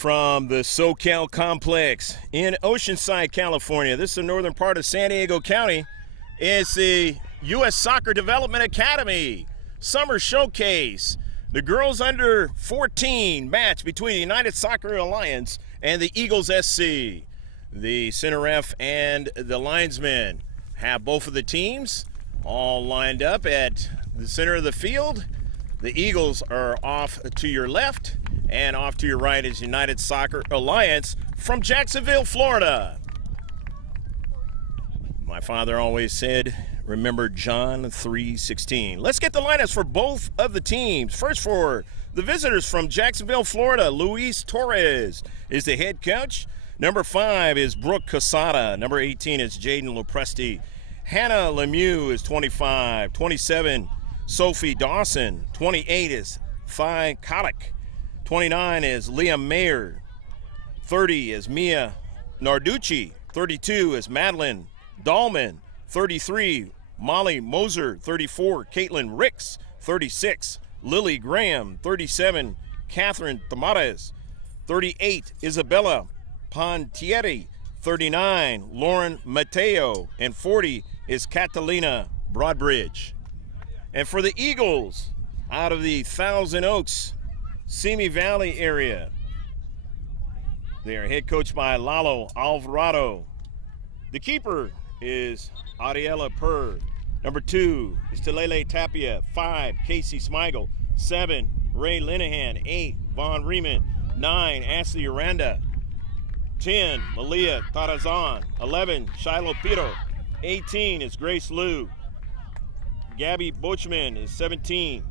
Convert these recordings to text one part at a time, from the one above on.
from the SoCal complex in Oceanside, California. This is the northern part of San Diego County. It's the U.S. Soccer Development Academy Summer Showcase. The girls under 14 match between the United Soccer Alliance and the Eagles SC. The center ref and the linesmen have both of the teams all lined up at the center of the field. The Eagles are off to your left, and off to your right is United Soccer Alliance from Jacksonville, Florida. My father always said, remember John 3:16. Let's get the lineups for both of the teams. First, for the visitors from Jacksonville, Florida, Luis Torres is the head coach. Number 5 is Brooke Casada. Number 18 is Jaden Lopresti. Hannah Lemieux is 25. 27, Sophie Dawson. 28 is Phi Kodak. 29 is Liam Mayer. 30 is Mia Narducci. 32 is Madeline Dahlman. 33, Molly Moser. 34, Caitlin Ricks. 36, Lily Graham. 37, Catherine Tamares. 38, Isabella Pontieri. 39, Lauren Mateo. And 40 is Catalina Broadbridge. And for the Eagles, out of the Thousand Oaks, Simi Valley area, they are head coached by Lalo Alvarado. The keeper is Ariela Purr. Number 2 is Talele Tapia. 5, Casey Smigel. 7, Ray Linehan. 8, Vaughn Riemann. 9, Ashley Aranda. 10, Malia Tarazan. 11, Shiloh Piro. 18 is Grace Liu. Gabby Bochman is 17.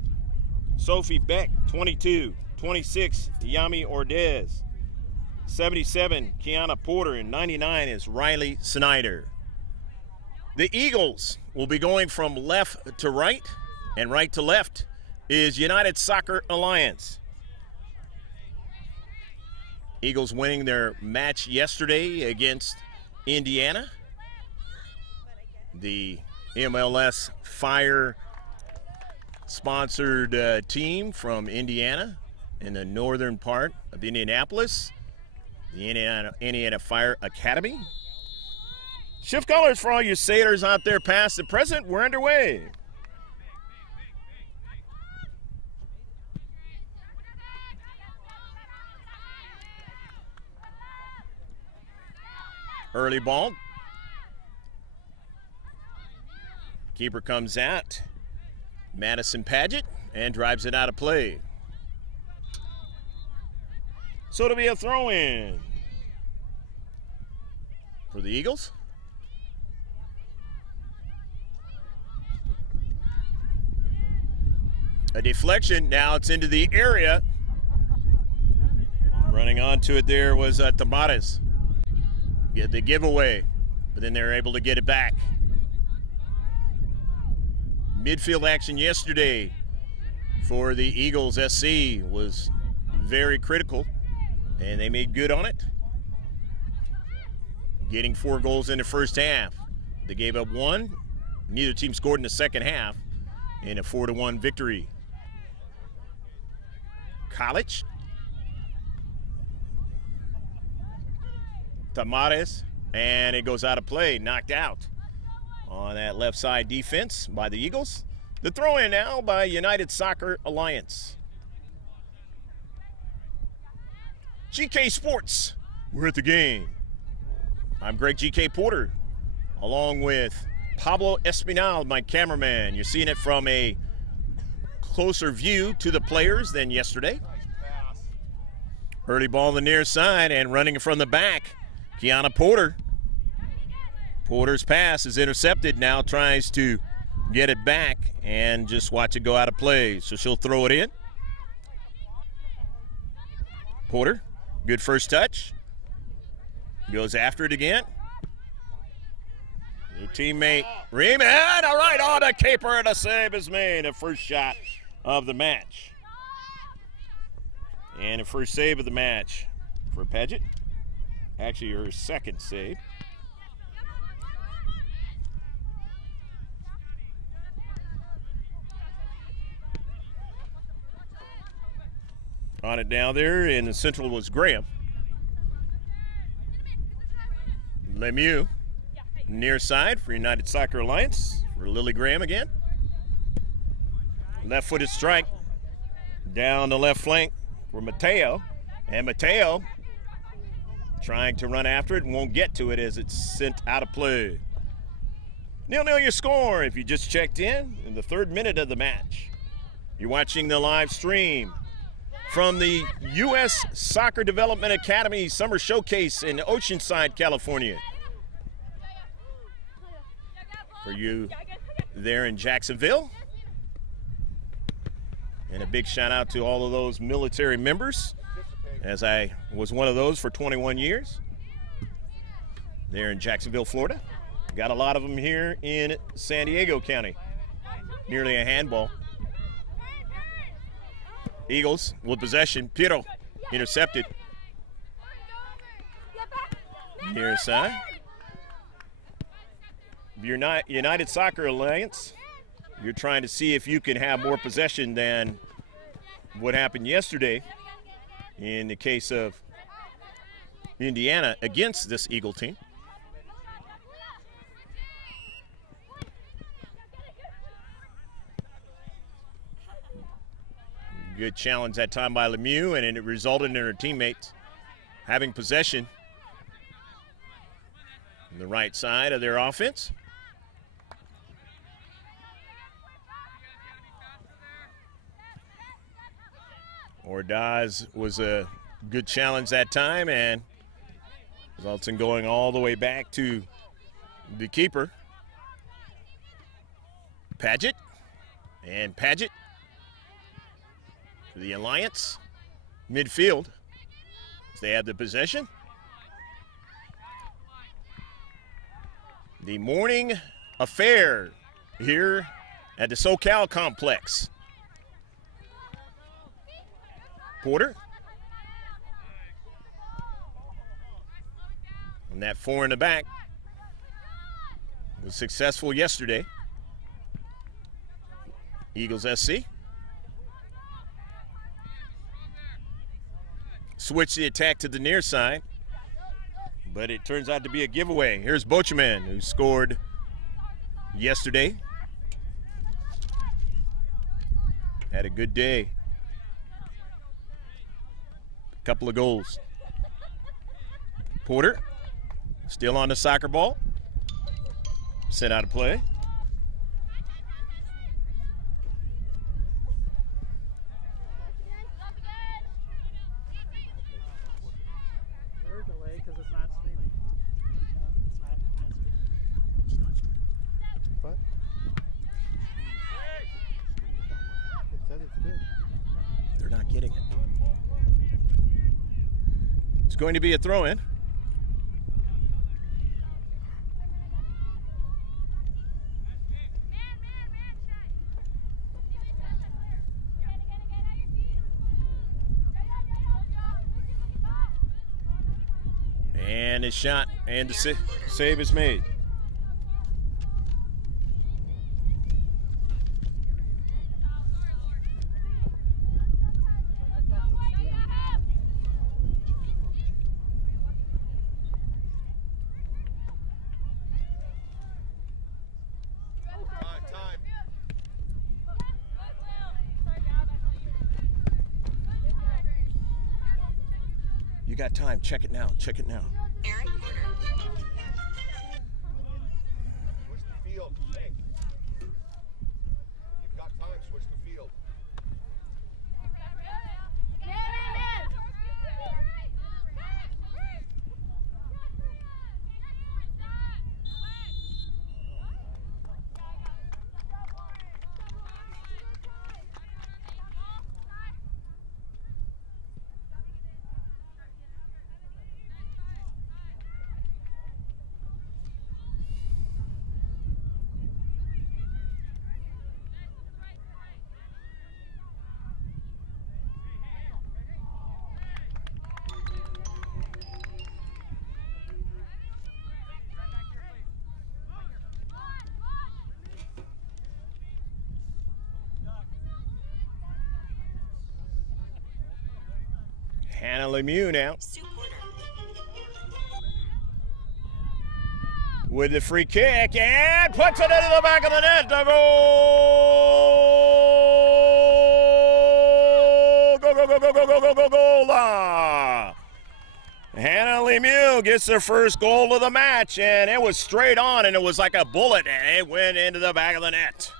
Sophie Beck, 22. 26, Yami Ordez. 77, Kiana Porter. And 99 is Riley Snyder. The Eagles will be going from left to right, and right to left is United Soccer Alliance. Eagles winning their match yesterday against Indiana. The MLS Fire sponsored team from Indiana in the northern part of Indianapolis, the Indiana Fire Academy. Shift colors for all you sailors out there past and present. We're underway. Early ball. Keeper comes out, Madison Paget, and drives it out of play. So it'll be a throw-in for the Eagles. A deflection, now it's into the area. Running onto it there was Tamares. Get the giveaway, but then they're able to get it back. Midfield action yesterday for the Eagles SC was very critical, and they made good on it, getting 4 goals in the first half. They gave up 1. Neither team scored in the second half in a 4-1 victory. College. Tamares, and it goes out of play, knocked out on that left side defense by the Eagles. The throw in now by United Soccer Alliance. GK Sports, we're at the game. I'm Greg GK Porter, along with Pablo Espinal, my cameraman. You're seeing it from a closer view to the players than yesterday. Early ball on the near side, and running from the back, Kiana Porter. Porter's pass is intercepted, now tries to get it back and just watch it go out of play. So she'll throw it in. Porter, good first touch. Goes after it again. New teammate, Riemann, all right, on the keeper, and a save is made. The first shot of the match. And the first save of the match for Paget. Actually, her second save. On it down there, and the central was Graham. Lemieux, near side for United Soccer Alliance, for Lily Graham again. Left-footed strike down the left flank for Mateo. And Mateo trying to run after it and won't get to it as it's sent out of play. 0-0 your score if you just checked in the 3rd minute of the match. You're watching the live stream from the U.S. Soccer Development Academy Summer Showcase in Oceanside, California. For you there in Jacksonville. And a big shout out to all of those military members, as I was one of those for 21 years there in Jacksonville, Florida. Got a lot of them here in San Diego County. Nearly a handball. Eagles with possession. Piero intercepted. Near side. United Soccer Alliance, you're trying to see if you can have more possession than what happened yesterday in the case of Indiana against this Eagle team. Good challenge that time by Lemieux, and it resulted in her teammates having possession on the right side of their offense. Ordaz was a good challenge that time, and results in going all the way back to the keeper. Paget, and Paget for the Alliance. Midfield, as they have the possession. The morning affair here at the SoCal Complex. Porter. And that 4 in the back was successful yesterday. Eagles SC. Switch the attack to the near side, but it turns out to be a giveaway. Here's Bocheman, who scored yesterday. Had a good day. Couple of goals. Porter still on the soccer ball. Set out of play. There's a delay because it's not streaming. It's not streaming. What? It says it's good. They're not getting it. It's going to be a throw-in. And it's shot, and the save is made. You got time. Check it now. Check it now. Eric Porter. Switch the field. Hey. You've got time. Switch the field. Hannah Lemieux now. Sue Porter. with the free kick and puts it into the back of the net to go. Go, go, go, go, go, go, go, go, goal. Hannah Lemieux gets their first goal of the match, and it was straight on, and it was like a bullet, and it went into the back of the net.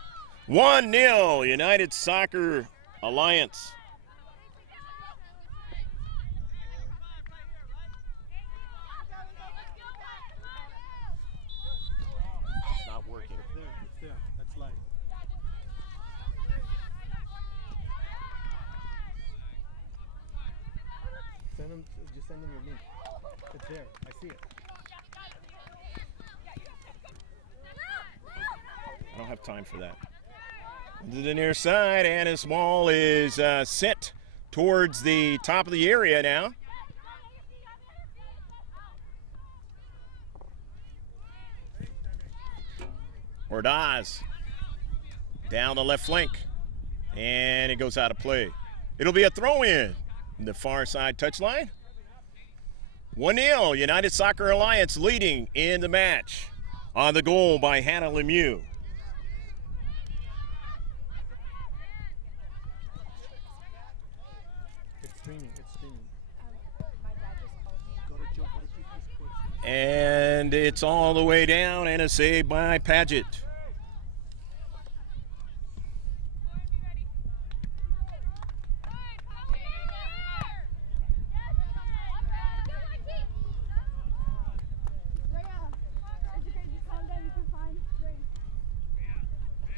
1-0, United Soccer Alliance. Not working. It's there. That's light. Just send them your link. It's there. I see it. I don't have time for that. To the near side, and his ball is sent towards the top of the area now. Ordaz down the left flank, and it goes out of play. It'll be a throw-in, the far side touchline. 1-0, United Soccer Alliance leading in the match on the goal by Hannah Lemieux. It's streaming. It's streaming. And it's all the way down, and a save by Paget.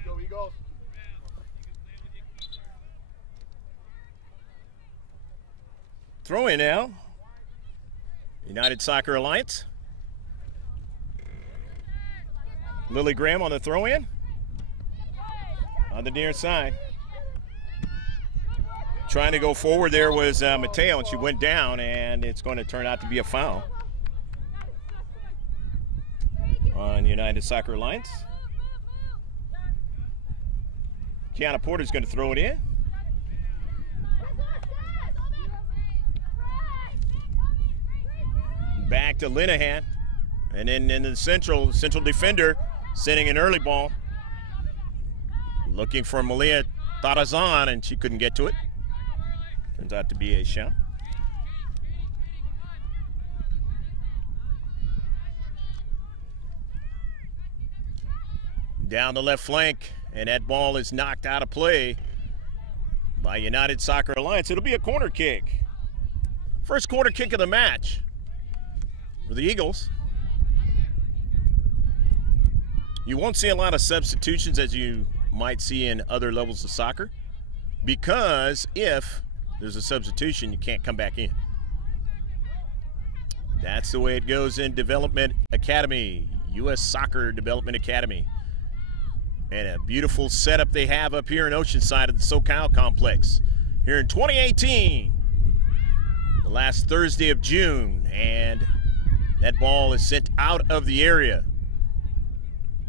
Go Eagles. Throw in now. United Soccer Alliance. Lily Graham on the throw in. On the near side. Trying to go forward there was Mateo, and she went down, and it's going to turn out to be a foul on United Soccer Alliance. Kiana Porter's going to throw it in. Back to Linehan, and then in the central defender sending an early ball, looking for Malia Tarazan, and she couldn't get to it. Turns out to be a shot. Down the left flank, and that ball is knocked out of play by United Soccer Alliance. It'll be a corner kick. First corner kick of the match for the Eagles. You won't see a lot of substitutions as you might see in other levels of soccer, because if there's a substitution, you can't come back in. That's the way it goes in Development Academy, U.S. Soccer Development Academy. And a beautiful setup they have up here in Oceanside at the SoCal Complex here in 2018, the last Thursday of June, and that ball is sent out of the area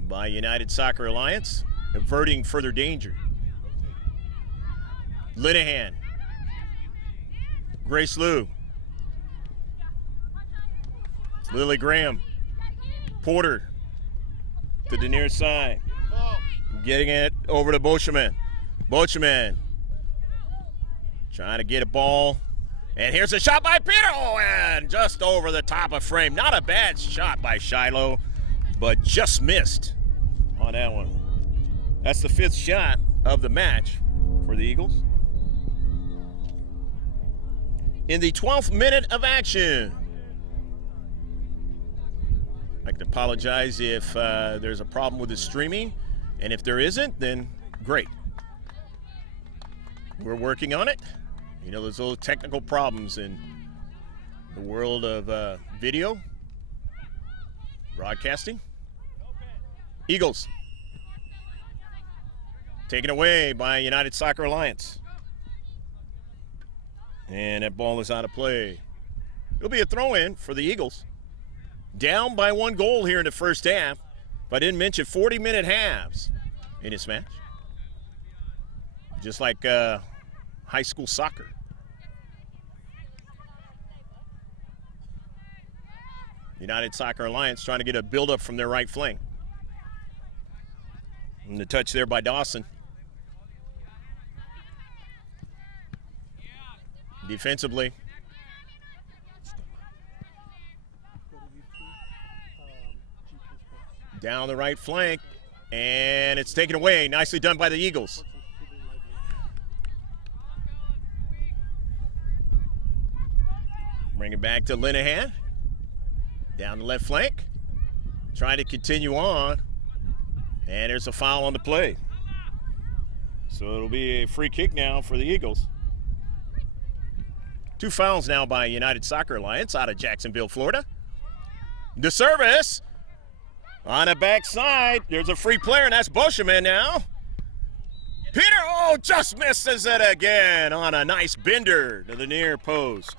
by United Soccer Alliance, averting further danger. Linehan, Grace Liu, Lily Graham, Porter to the near side, getting it over to Bocheman. Bocheman trying to get a ball, and here's a shot by Peter, and just over the top of frame. Not a bad shot by Shiloh, but just missed on that one. That's the 5th shot of the match for the Eagles. In the 12th minute of action, I'd like to apologize if there's a problem with the streaming, and if there isn't, then great. We're working on it. You know, there's little technical problems in the world of video broadcasting. Eagles taken away by United Soccer Alliance. And that ball is out of play. It'll be a throw-in for the Eagles. Down by 1 goal here in the first half. If I didn't mention 40-minute halves in this match. Just like high school soccer. United Soccer Alliance trying to get a build-up from their right flank. And the touch there by Dawson. Defensively. Down the right flank, and it's taken away. Nicely done by the Eagles. Bring it back to Linehan. Down the left flank. Trying to continue on. And there's a foul on the play. So it'll be a free kick now for the Eagles. 2 fouls now by United Soccer Alliance out of Jacksonville, Florida. The service on the backside. There's a free player, and that's Boscheman now. Peter, oh, just misses it again on a nice bender to the near post.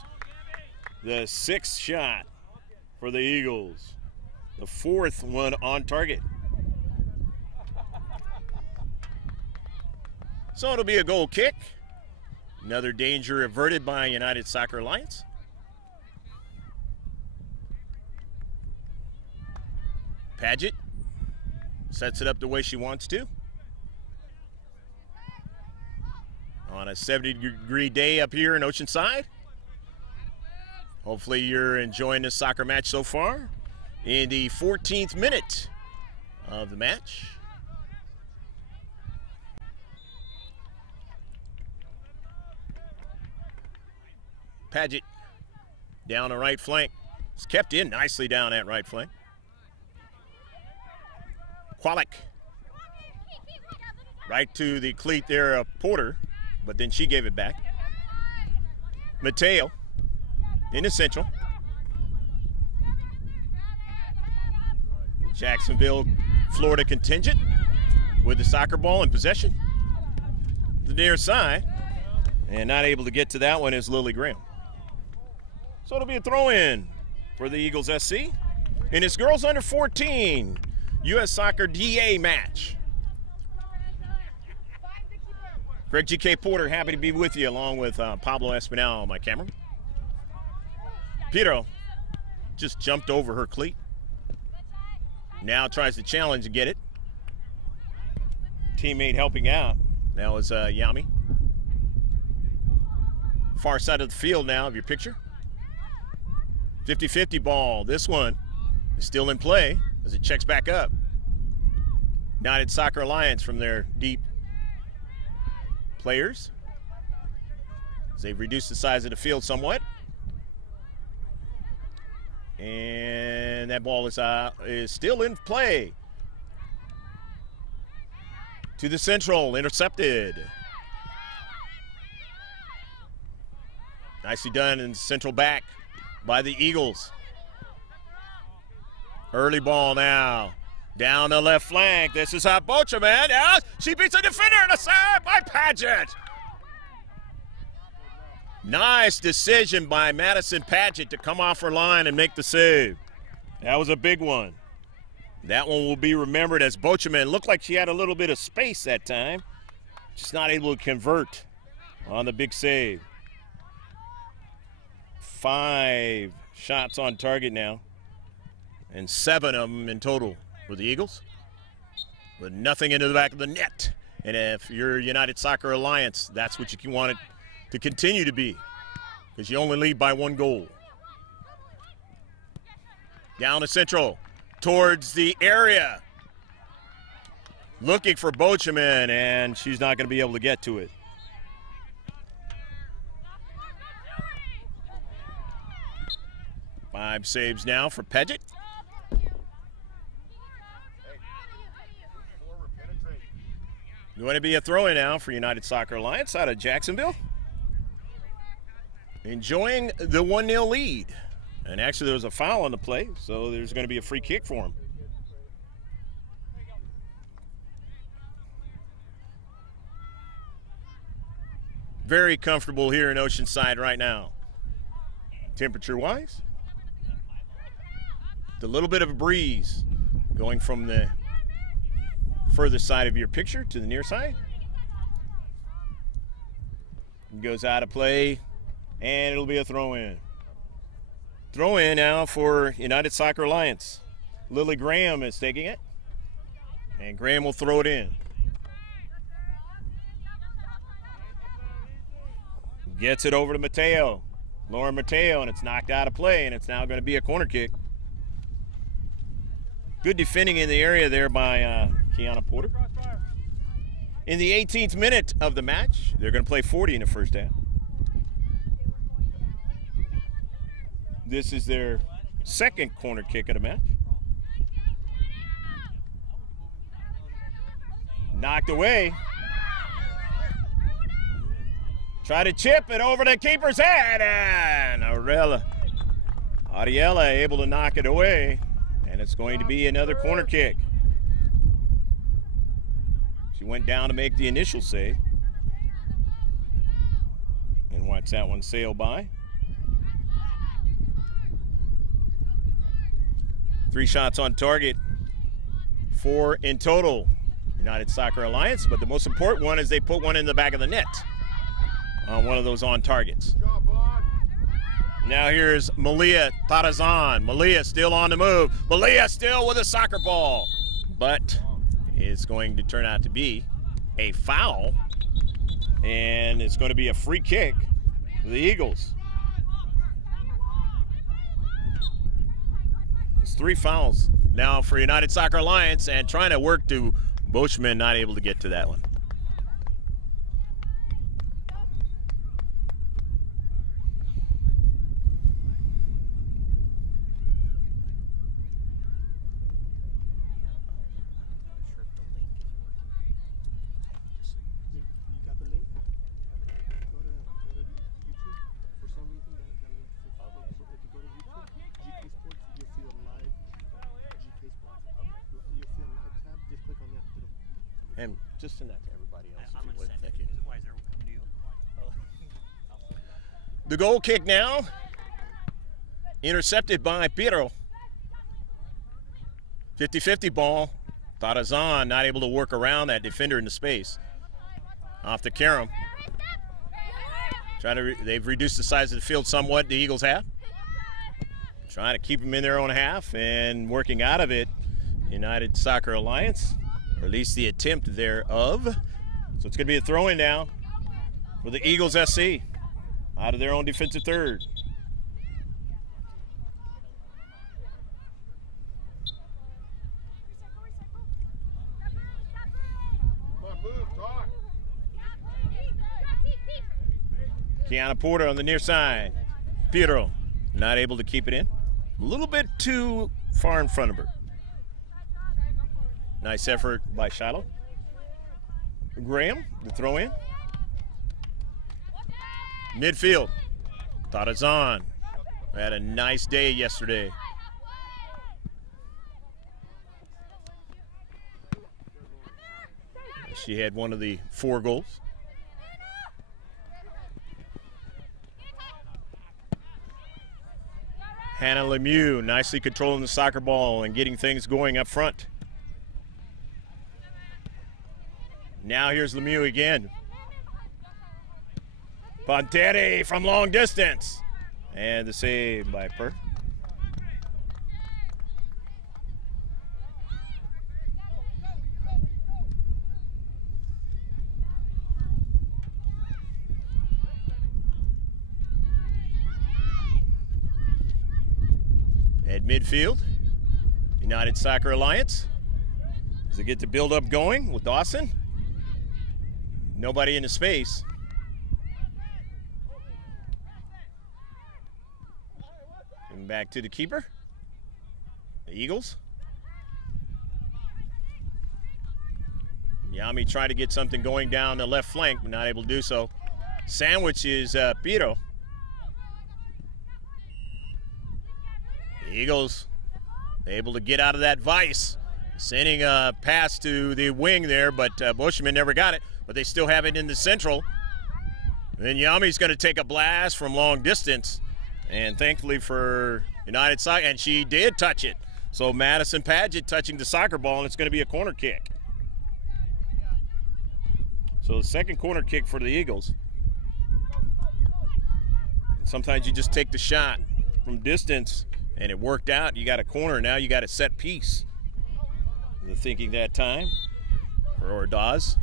The 6th shot for the Eagles. The 4th one on target. So it'll be a goal kick. Another danger averted by United Soccer Alliance. Paget sets it up the way she wants to. On a 70-degree day up here in Oceanside. Hopefully you're enjoying this soccer match so far. In the 14th minute of the match. Paget down the right flank. It's kept in nicely down that right flank. Qualic right to the cleat there of Porter, but then she gave it back. Mateo in the central. Jacksonville, Florida contingent with the soccer ball in possession. The near side, and not able to get to that one is Lily Graham. So it'll be a throw-in for the Eagles SC in this girls under 14 U.S. Soccer DA match. Greg G.K. Porter, happy to be with you, along with Pablo Espinal, my cameraman. Pedro just jumped over her cleat. Now tries to challenge and get it. Teammate helping out. That was Yami. Far side of the field now of your picture. 50-50 ball. This one is still in play as it checks back up. United Soccer Alliance from their deep players. As they've reduced the size of the field somewhat. And that ball is still in play. To the central, intercepted. Nicely done in central back by the Eagles. Early ball now. Down the left flank. This is Bocheman. Yeah, she beats a defender and a save by Paget. Nice decision by Madison Paget to come off her line and make the save. That was a big one. That one will be remembered as Bocheman looked like she had a little bit of space that time. Just not able to convert on the big save. 5 shots on target now, and 7 of them in total for the Eagles, with nothing into the back of the net. And if you're United Soccer Alliance, that's what you want it to continue to be, because you only lead by 1 goal. Down the central, towards the area. Looking for Bocheman, and she's not going to be able to get to it. Five saves now for Paget. Going to be a throw-in now for United Soccer Alliance out of Jacksonville. Enjoying the 1-0 lead. And actually there was a foul on the play, so there's going to be a free kick for him. Very comfortable here in Oceanside right now. Temperature-wise. A little bit of a breeze going from the further side of your picture to the near side. It goes out of play, and it'll be a throw-in. Throw in now for United Soccer Alliance. Lily Graham is taking it. And Graham will throw it in. Gets it over to Mateo. Lauren Mateo, and it's knocked out of play, and it's now going to be a corner kick. Good defending in the area there by Kiana Porter. In the 18th minute of the match, they're going to play 40 in the first half. This is their second corner kick of the match. Knocked away. Try to chip it over the keeper's head, and Ariella able to knock it away, and it's going to be another corner kick. She went down to make the initial save, and watch that one sail by. 3 shots on target, 4 in total. United Soccer Alliance, but the most important one is they put one in the back of the net on one of those on targets. Now here's Malia Tarazan. Malia still on the move. Malia still with a soccer ball, but it's going to turn out to be a foul, and it's going to be a free kick for the Eagles. It's 3 fouls now for United Soccer Alliance, and trying to work to Boschman, not able to get to that one. And just send that to everybody else. I'm going to send Thank it. you. Why is everyone coming to you? The goal kick now, intercepted by Piero. 50-50 ball. Tarazan not able to work around that defender in the space. Off to Karam. They've reduced the size of the field somewhat, the Eagles have. Trying to keep them in their own half and working out of it. United Soccer Alliance. Or at least the attempt thereof. So it's going to be a throw-in now for the Eagles SC out of their own defensive third. Kiana Porter on the near side. Piero not able to keep it in. A little bit too far in front of her. Nice effort by Shiloh. Graham, the throw in. Midfield. Tarazan had a nice day yesterday. She had one of the 4 goals. Hannah Lemieux nicely controlling the soccer ball and getting things going up front. Now here's Lemieux again. Ponteri from long distance. And the save by Per. At midfield, United Soccer Alliance. Does it get the build-up going with Dawson? Nobody in the space. Coming back to the keeper. The Eagles. Yami tried to get something going down the left flank, but not able to do so. Sandwich is Piero. The Eagles able to get out of that vice. Sending a pass to the wing there, but Bushman never got it. But they still have it in the central. And then Yami's going to take a blast from long distance. And thankfully for United Soccer, and she did touch it. So Madison Paget touching the soccer ball, and it's going to be a corner kick. So the second corner kick for the Eagles. And sometimes you just take the shot from distance, and it worked out. You got a corner. Now you got a set piece. The thinking that time for Ordaz.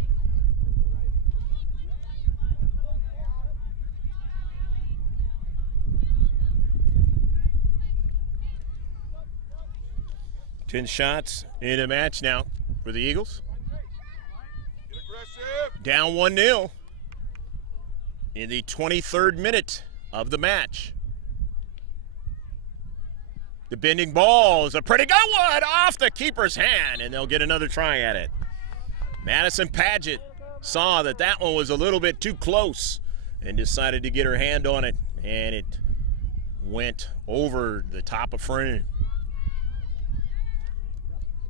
Ten shots in a match now for the Eagles. Get aggressive. Down 1-0 in the 23rd minute of the match. The bending ball is a pretty good one off the keeper's hand, and they'll get another try at it. Madison Paget saw that that one was a little bit too close and decided to get her hand on it, and it went over the top of frame.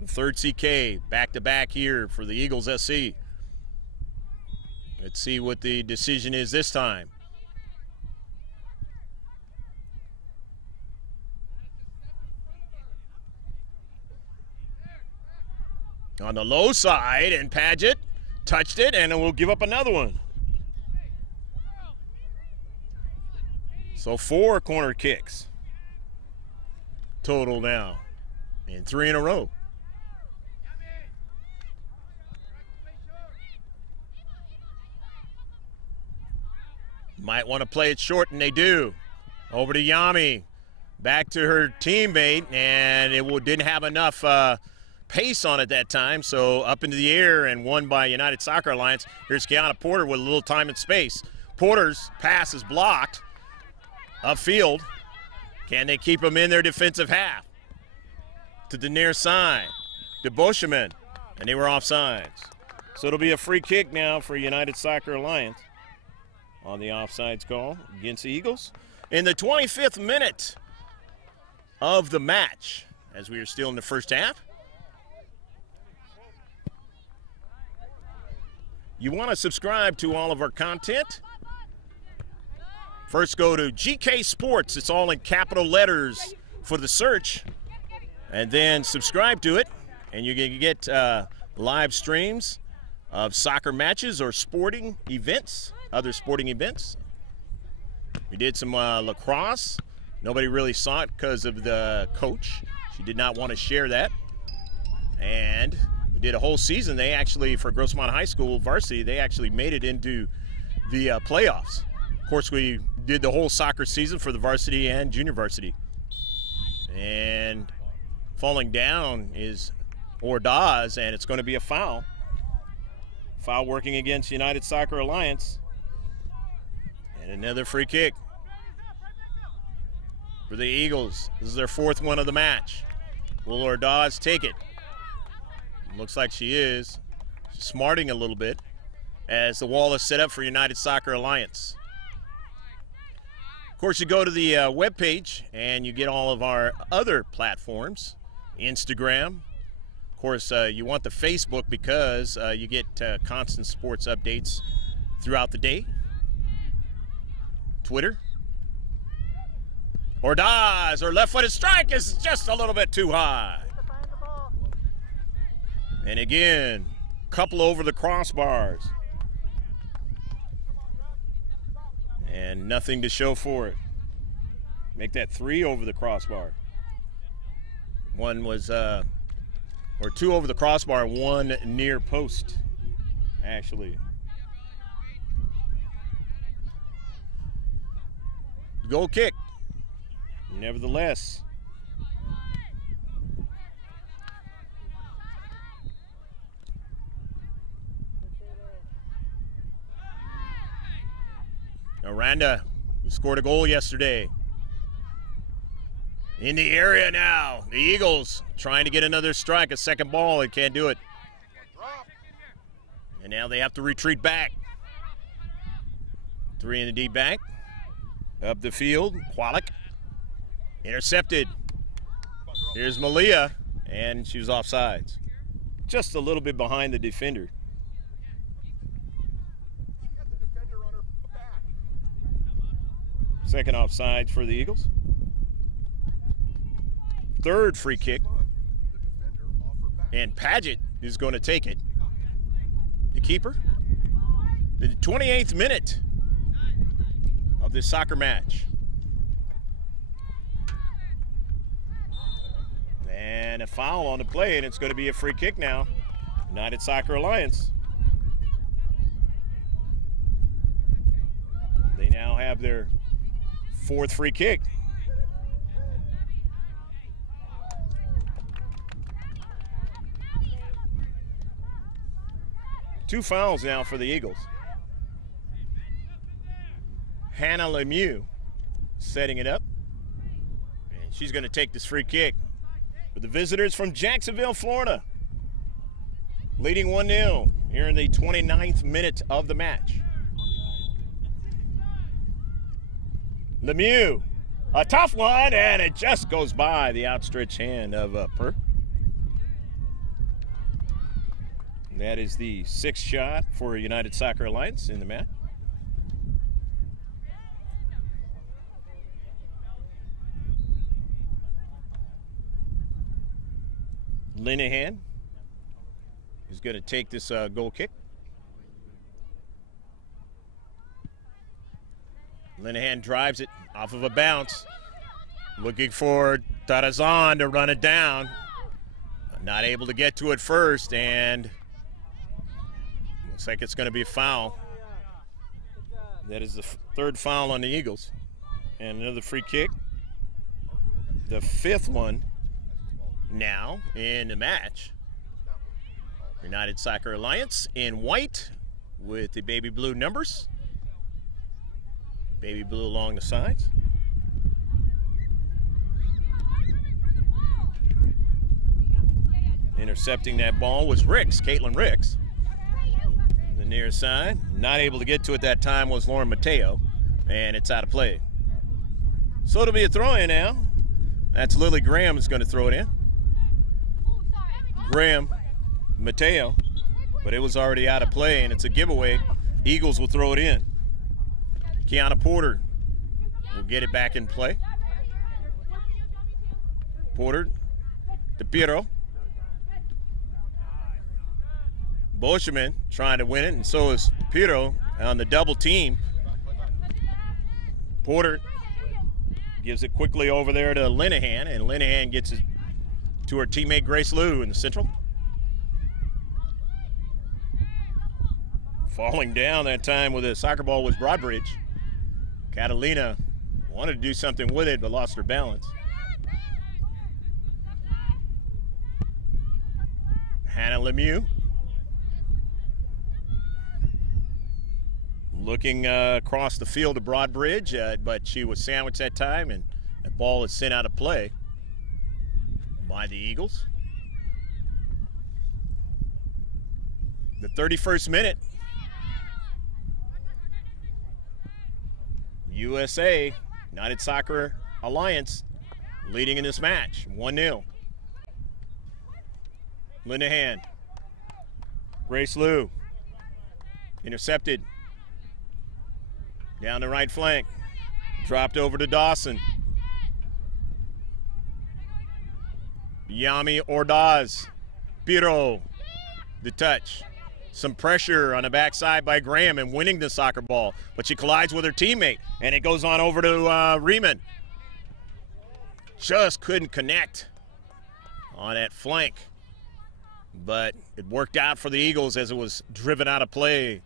The third CK back-to-back here for the Eagles SC. Let's see what the decision is this time. On the low side, and Paget touched it, and it will give up another one. So 4 corner kicks total now, and 3 in a row. Might want to play it short, and they do. Over to Yami. Back to her teammate, and it didn't have enough pace on it that time, so up into the air and won by United Soccer Alliance. Here's Kiana Porter with a little time and space. Porter's pass is blocked upfield. Can they keep them in their defensive half? To the near side, to Boscheman, and they were offsides. So it'll be a free kick now for United Soccer Alliance on the offsides call against the Eagles. In the 25th minute of the match, as we are still in the first half. You want to subscribe to all of our content? First go to GK Sports. It's all in capital letters for the search. And then subscribe to it, and you can get live streams of soccer matches or sporting events, other sporting events. We did some lacrosse. Nobody really saw it because of the coach. She did not want to share that. And we did a whole season. They actually, for Grossmont High School varsity, they actually made it into the playoffs. Of course, we did the whole soccer season for the varsity and junior varsity. And falling down is Ordaz, and it's going to be a foul. Foul working against United Soccer Alliance. And another free kick for the Eagles. This is their 4th one of the match. Will Ordaz take it? Looks like she is. She's smarting a little bit as the wall is set up for United Soccer Alliance. Of course, you go to the webpage and you get all of our other platforms. Instagram. Of course, you want the Facebook because you get constant sports updates throughout the day. Twitter. Ordaz, her left-footed strike is just a little bit too high. And again, couple over the crossbars. And nothing to show for it. Make that 3 over the crossbar. One was, or 2 over the crossbar, 1 near post, actually. Goal kick, nevertheless. Aranda, who scored a goal yesterday. In the area now, the Eagles trying to get another strike, a second ball, they can't do it. And now they have to retreat back. 3 in the deep bank. Up the field, Qualic. Intercepted. Here's Malia, and she was offsides. Just a little bit behind the defender. Second offside for the Eagles. 3rd free kick. And Paget is going to take it. The keeper. The 28th minute of this soccer match. And a foul on the play, and it's going to be a free kick now. United Soccer Alliance. They now have their 4th free kick. Two fouls now for the Eagles. Hannah Lemieux setting it up. And she's going to take this free kick for the visitors from Jacksonville, Florida. Leading 1-0 here in the 29th minute of the match. Lemieux, a tough one, and it just goes by the outstretched hand of Per. That is the 6th shot for United Soccer Alliance in the match. Linehan is going to take this goal kick. Linehan drives it off of a bounce. Looking for Tarazan to run it down. Not able to get to it first, and looks like it's going to be a foul. That is the 3rd foul on the Eagles. And another free kick. The 5th one now in the match. United Soccer Alliance in white with the baby blue numbers. Baby blue along the sides. Intercepting that ball was Ricks, Caitlin Ricks. The near side. Not able to get to it that time was Lauren Mateo, and it's out of play. So it'll be a throw-in now. That's Lily Graham is going to throw it in. Graham, Mateo, but it was already out of play, and it's a giveaway. Eagles will throw it in. Kiana Porter will get it back in play. Porter to Piero. Boschman trying to win it, and so is Piero on the double team. Porter gives it quickly over there to Linehan, and Linehan gets it to her teammate Grace Liu in the central. Falling down that time with a soccer ball was Broadbridge. Catalina wanted to do something with it, but lost her balance. Hannah Lemieux looking across the field to Broadbridge, but she was sandwiched that time, and that ball is sent out of play by the Eagles. The 31st minute. U.S.A. United Soccer Alliance leading in this match, 1-0. Linehan. Grace Liu. Intercepted. Down the right flank. Dropped over to Dawson. Yami Ordaz. Piro. The touch. Some pressure on the backside by Graham and winning the soccer ball, but she collides with her teammate, and it goes on over to Riemann. Just couldn't connect on that flank, but it worked out for the Eagles as it was driven out of play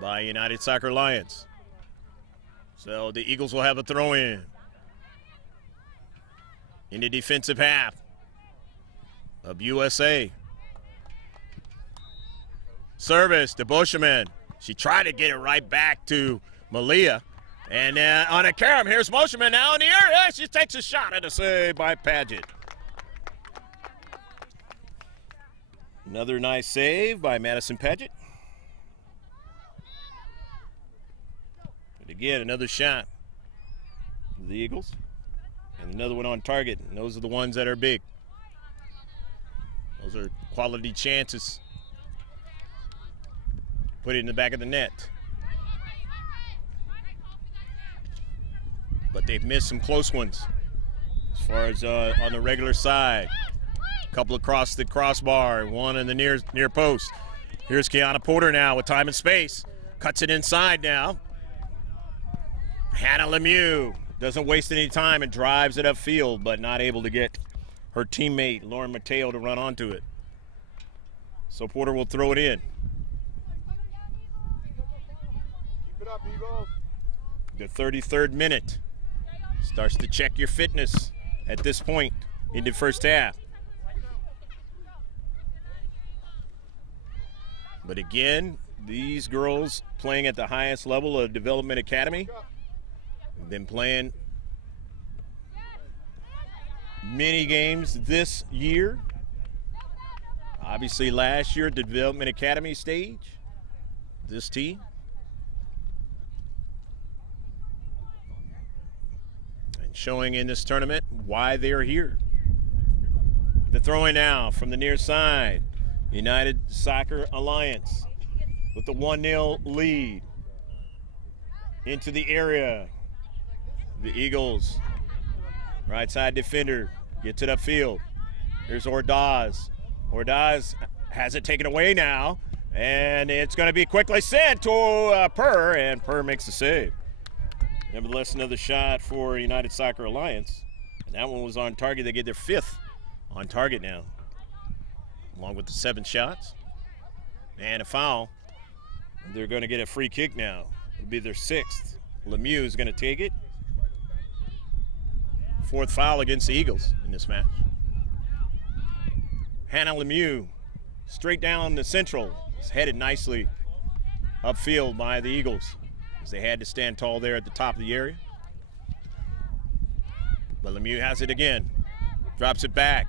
by United Soccer Alliance. So the Eagles will have a throw-in in the defensive half of U.S.A. Service to Boschman. She tried to get it right back to Malia. And on a carom, here's Boschman now in the air. Yeah, she takes a shot at a save by Paget. Another nice save by Madison Paget. And again, another shot for the Eagles. And another one on target. And those are the ones that are big. Those are quality chances. Put it in the back of the net. But they've missed some close ones as far as on the regular side. A couple across the crossbar, one in the near post. Here's Kiana Porter now with time and space. Cuts it inside now. Hannah Lemieux doesn't waste any time and drives it upfield, but not able to get her teammate, Lauren Mateo, to run onto it. So Porter will throw it in. Keep it up, Eagles. The 33rd minute. Starts to check your fitness at this point in the first half. But again, these girls playing at the highest level of Development Academy. They've been playing many games this year. Obviously last year, the Development Academy stage, this team. And showing in this tournament why they're here. The throw-in now from the near side. United Soccer Alliance with the 1-0 lead. Into the area. The Eagles, right side defender, gets it upfield. Here's Ordaz. Ordaz has it taken away now, and it's going to be quickly sent to Purr, and Purr makes the save. Nevertheless, another shot for United Soccer Alliance. And that one was on target. They get their 5th on target now, along with the 7 shots. And a foul. They're going to get a free kick now. It'll be their 6th. Lemieux is going to take it. 4th foul against the Eagles in this match. Hannah Lemieux, straight down the central. It's headed nicely upfield by the Eagles, as they had to stand tall there at the top of the area. But Lemieux has it again. Drops it back.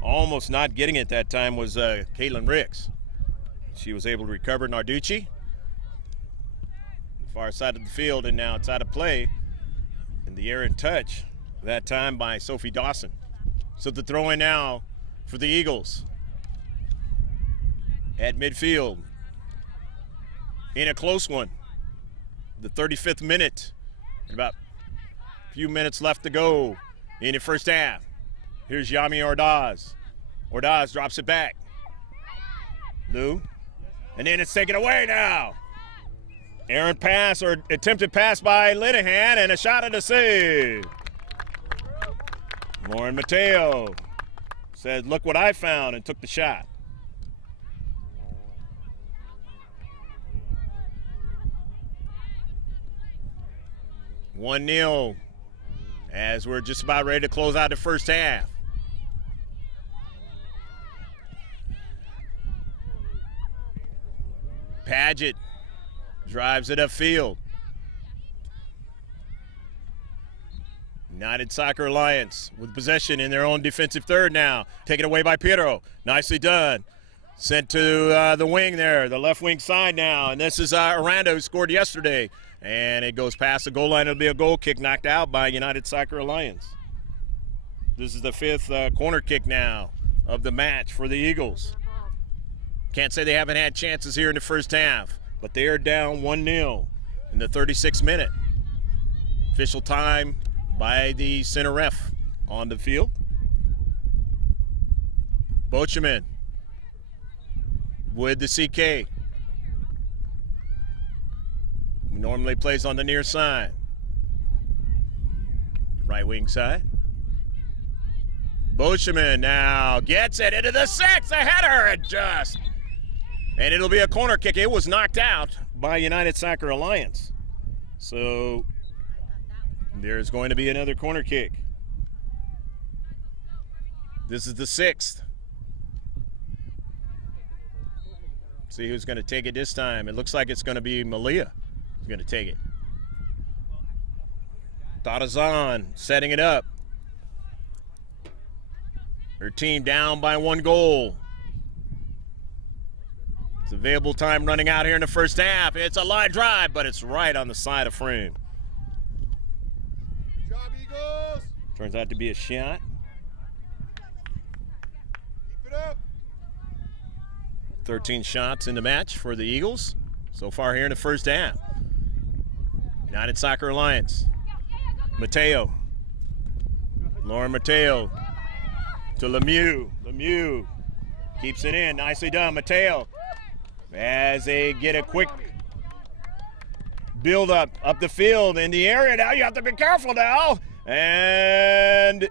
Almost not getting it that time was Caitlin Ricks. She was able to recover Narducci. The far side of the field, and now it's out of play. In the air and touch, that time by Sophie Dawson. So the throw in now for the Eagles at midfield in a close one. The 35th minute, about a few minutes left to go in the first half. Here's Yami Ordaz. Ordaz drops it back. Lou, and then it's taken away now. Errant pass, or attempted pass by Linehan, and a shot at a save. Lauren Mateo said, look what I found, and took the shot. "1-0 as we're just about ready to close out the first half. Paget drives it upfield. United Soccer Alliance with possession in their own defensive third now. Taken away by Piero. Nicely done. Sent to the wing there, the left wing side now. And this is Aranda, who scored yesterday. And it goes past the goal line. It'll be a goal kick knocked out by United Soccer Alliance. This is the 5th corner kick now of the match for the Eagles. Can't say they haven't had chances here in the first half, but they are down 1-0 in the 36th minute. Official time by the center ref on the field. Bocheman with the CK. Normally plays on the near side. Right wing side. Bocheman now gets it into the 6th, a header, and just. And it'll be a corner kick. It was knocked out by United Soccer Alliance. So there's going to be another corner kick. This is the 6th. See who's going to take it this time. It looks like it's going to be Malia who's going to take it. Tarazan setting it up. Her team down by 1 goal. It's available time running out here in the first half. It's a line drive, but it's right on the side of frame. Good job, Eagles. Turns out to be a shot. Keep it up. 13 shots in the match for the Eagles so far here in the first half. United Soccer Alliance. Mateo. Lauren Mateo to Lemieux. Lemieux keeps it in. Nicely done. Mateo as they get a quick build up the field in the area. Now you have to be careful now. And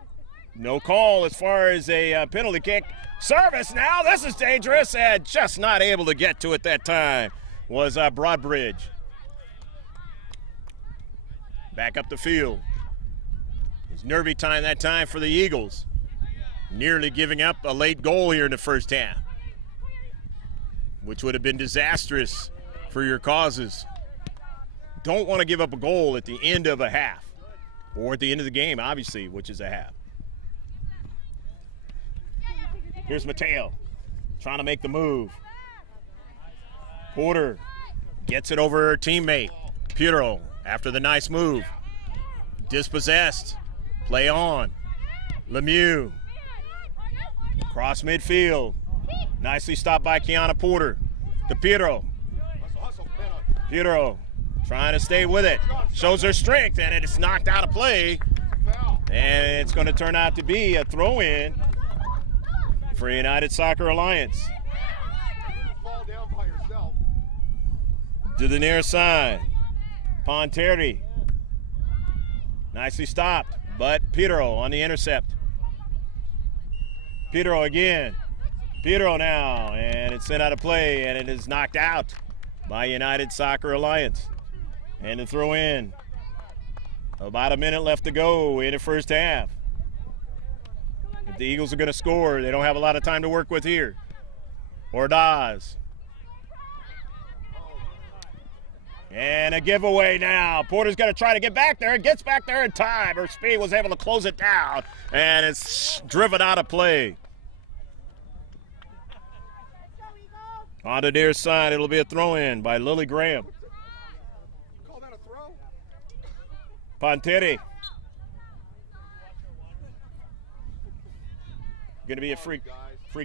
No call as far as a penalty kick. Service now. This is dangerous, and just not able to get to it that time was Broadbridge. Back up the field. It was nervy time that time for the Eagles. Nearly giving up a late goal here in the first half, which would have been disastrous for your causes. Don't want to give up a goal at the end of a half, or at the end of the game, obviously, which is a half. Here's Mateo trying to make the move. Porter gets it over her teammate. Piero after the nice move. Dispossessed. Play on. Lemieux. Cross midfield. Nicely stopped by Kiana Porter. To Piero. Piero trying to stay with it. Shows her strength, and it is knocked out of play. And it's going to turn out to be a throw-in for United Soccer Alliance. Fall down by yourself. To the near side. Ponteri. Nicely stopped, but Piero on the intercept. Piero again. Piero now, and it's sent out of play, and it is knocked out by United Soccer Alliance. And the throw in. About a minute left to go in the first half. If the Eagles are going to score, they don't have a lot of time to work with here. Ordaz. And a giveaway now. Porter's going to try to get back there. Gets back there in time. Her speed was able to close it down. And it's driven out of play. On the near side, it'll be a throw-in by Lily Graham. Call that a throw? Ponteri. Going to be a free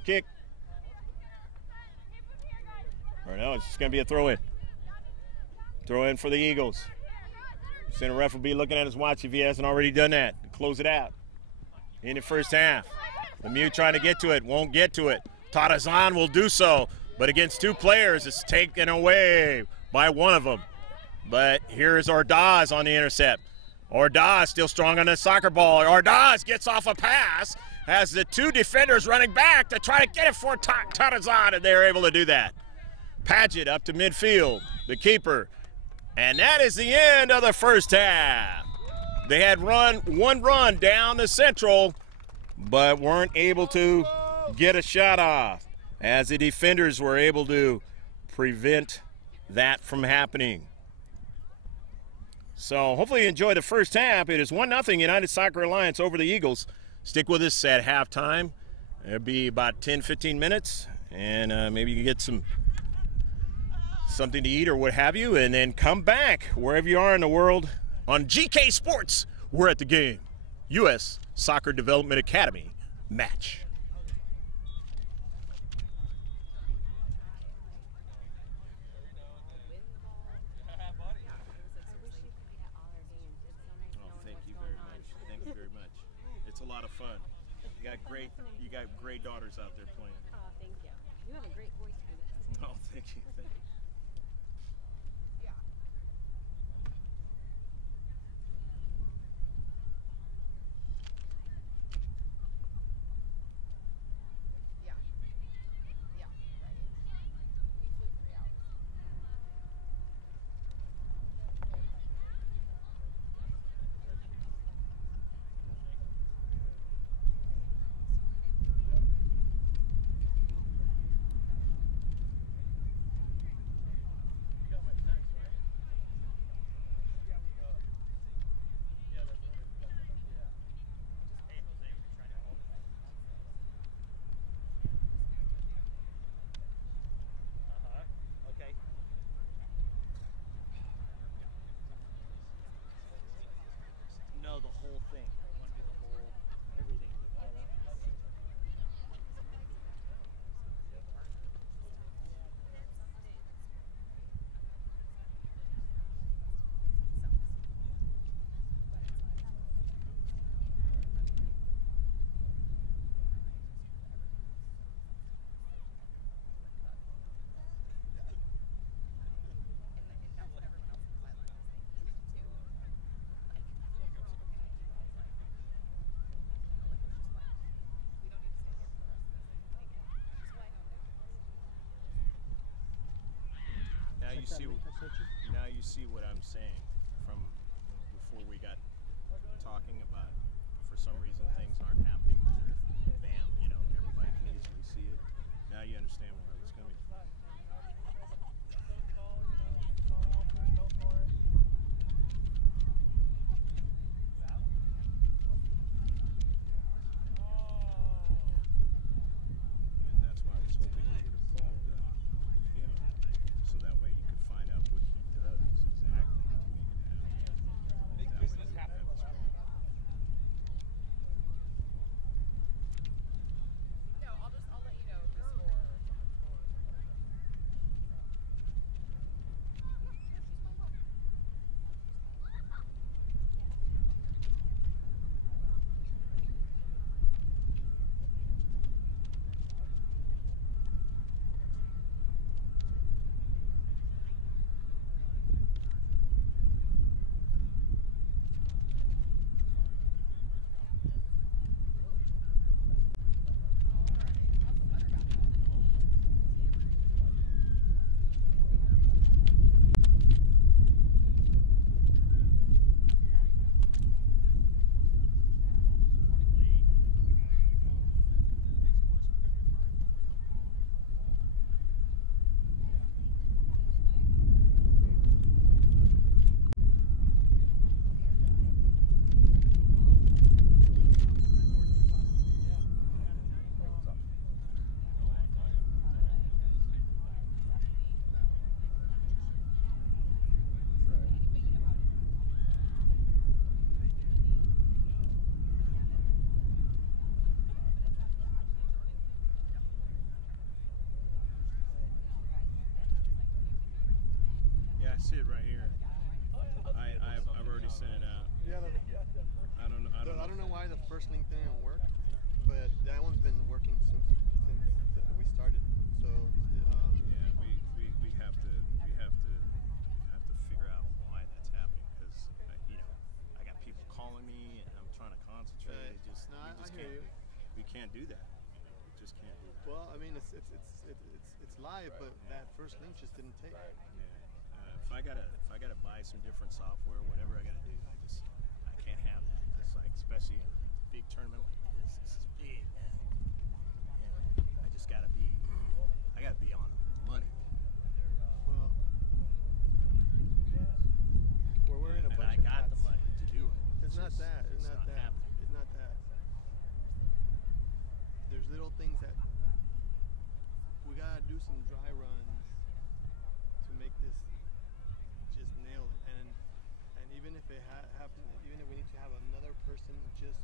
kick. Or no, it's just going to be a throw-in. Throw-in for the Eagles. Center ref will be looking at his watch if he hasn't already done that. Close it out. In the first half. Lemieux trying to get to it. Won't get to it. Tarazan will do so. But against two players, it's taken away by one of them. But here is Ordaz on the intercept. Ordaz still strong on the soccer ball. Ordaz gets off a pass. Has the two defenders running back to try to get it for Tarazan, and they're able to do that. Paget up to midfield, the keeper. And that is the end of the first half. They had one run down the central, but weren't able to get a shot off, as the defenders were able to prevent that from happening. So hopefully you enjoy the first half. It is 1-0 United Soccer Alliance over the Eagles. Stick with us at halftime. It'll be about 10-15 minutes, and maybe you can get something to eat or what have you, and then come back wherever you are in the world on GK Sports. We're at the game. U.S. Soccer Development Academy match. It's a lot of fun. You got great daughters out there playing. Oh, thank you. You have a great voice for this. Oh, thank you. Thank you. Yeah. Yeah. Yeah. Right. We flew 3 hours. you Check that see. link I sent you. Now you see what I'm saying from before we got talking about. For some reason, things aren't happening. Bam, you know, everybody can easily see it. Now you understand where I was coming from. And that's why I was hoping you would have called him, so that way you could find out what he does exactly to make it happen. That way you wouldn't have this problem. No, I'll let you know if you score or someone scores. Yeah, I see it right here. I've already sent it out. Yeah, I don't know. I don't know why the first link didn't work, but that one's been working since we started. So Yeah, we have to figure out why that's happening because you know I got people calling me and I'm trying to concentrate. Right. It just No, we I just hear can't. you. We can't do that. We just can't do that. well, I mean it's live, but that first link just didn't take. Yeah. If I gotta buy some different software, whatever I gotta do, I can't have that. It's like especially in a big tournament like this. This is big, man. Yeah. I just gotta be on the money. Well, we're wearing a And bunch I of got hats. the money to do it. It's not just- that. It's not that. happening. It's not that. There's little things that we gotta do some dry runs to make this just nail it. And even if it happen, even if we need to have another person just